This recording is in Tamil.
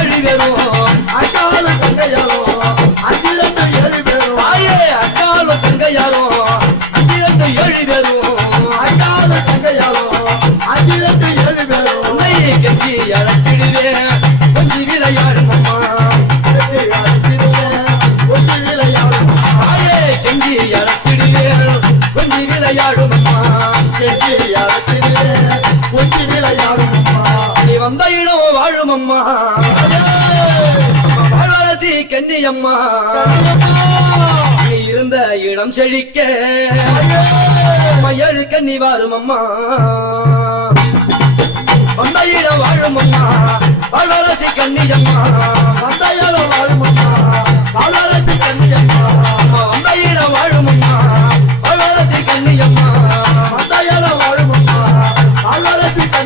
ஏழு பேரும் அக்கால தங்கையாரோ அங்கிருந்து 7 பேரும் தாயே அக்கால தங்கையாரோ அங்கிருந்து 7 பேரும் அக்கால தங்கையாரோ அங்கிருந்து 7 பேரும் உன்னை கட்டி அழைச்சிடுவேன் கொஞ்சி விளையாடும் அம்மா ஒன்று விளையாடும் தாயே கெஞ்சி அழைச்சிடுவேன் கொஞ்சி விளையாடும் அம்மா ஒன்று விளையாடும் நீ வந்த இடம் வாழும் அம்மா வாழரசி கன்னி அம்மா நீ இருந்த இடம் செழிக்க 7 கன்னி வாரும் அம்மா வந்த இடம் வாழும் அம்மா வாழரசி கன்னி அம்மா